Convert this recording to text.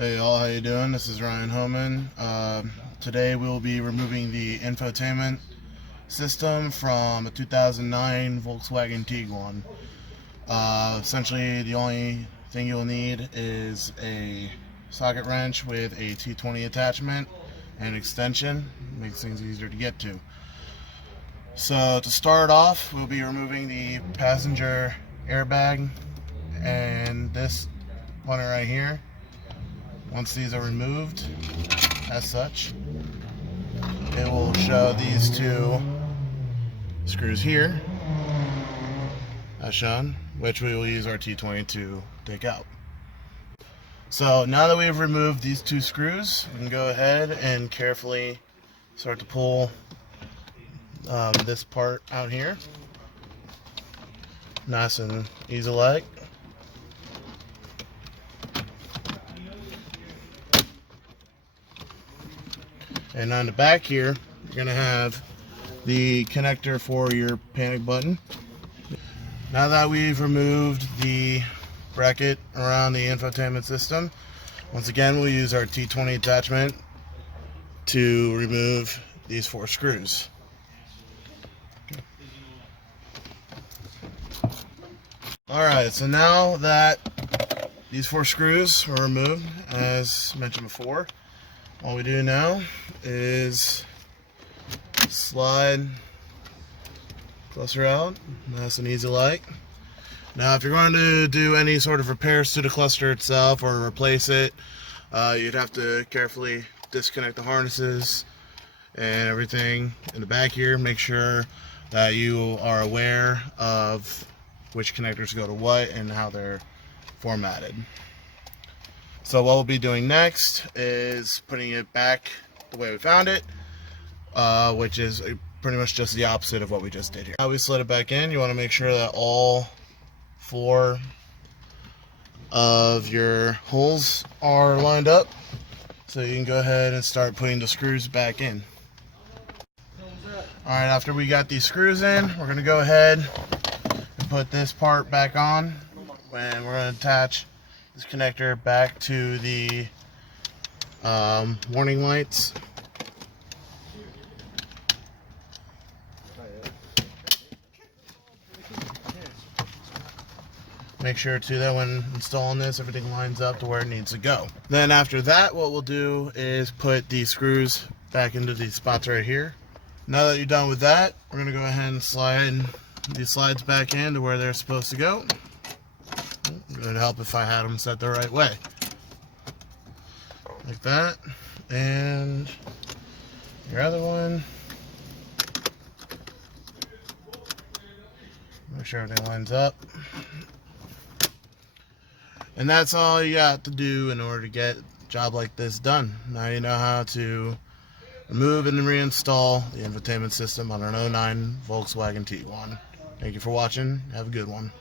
Hey all, how you doing? This is Ryan Homan. Today we'll be removing the infotainment system from a 2009 Volkswagen Tiguan. Essentially the only thing you'll need is a socket wrench with a T20 attachment and extension. Makes things easier to get to. So to start off, we'll be removing the passenger airbag and this one right here. Once these are removed, as such, it will show these two screws here, as shown, which we will use our T20 to take out. So now that we've removed these two screws, we can go ahead and carefully start to pull this part out here. Nice and easy like. And on the back here, you're going to have the connector for your panic button. Now that we've removed the bracket around the infotainment system, once again we'll use our T20 attachment to remove these four screws. Alright, so now that these four screws are removed, as mentioned before, all we do now is slide cluster out, nice and easy like. Now if you're going to do any sort of repairs to the cluster itself or replace it, you'd have to carefully disconnect the harnesses and everything in the back here. Make sure that you are aware of which connectors go to what and how they're formatted. So what we'll be doing next is putting it back the way we found it, which is pretty much just the opposite of what we just did here. Now we slid it back in. You want to make sure that all four of your holes are lined up, so you can go ahead and start putting the screws back in. Alright, after we got these screws in, we're going to go ahead and put this part back on, and we're going to attach this connector back to the warning lights. Make sure too that when installing this, everything lines up to where it needs to go. Then after that, what we'll do is put the screws back into these spots right here. Now that you're done with that, we're going to go ahead and slide these slides back in to where they're supposed to go. It would help if I had them set the right way. Like that. And your other one. Make sure everything lines up. And that's all you got to do in order to get a job like this done. Now you know how to remove and reinstall the infotainment system on an 09 Volkswagen Tiguan. Thank you for watching. Have a good one.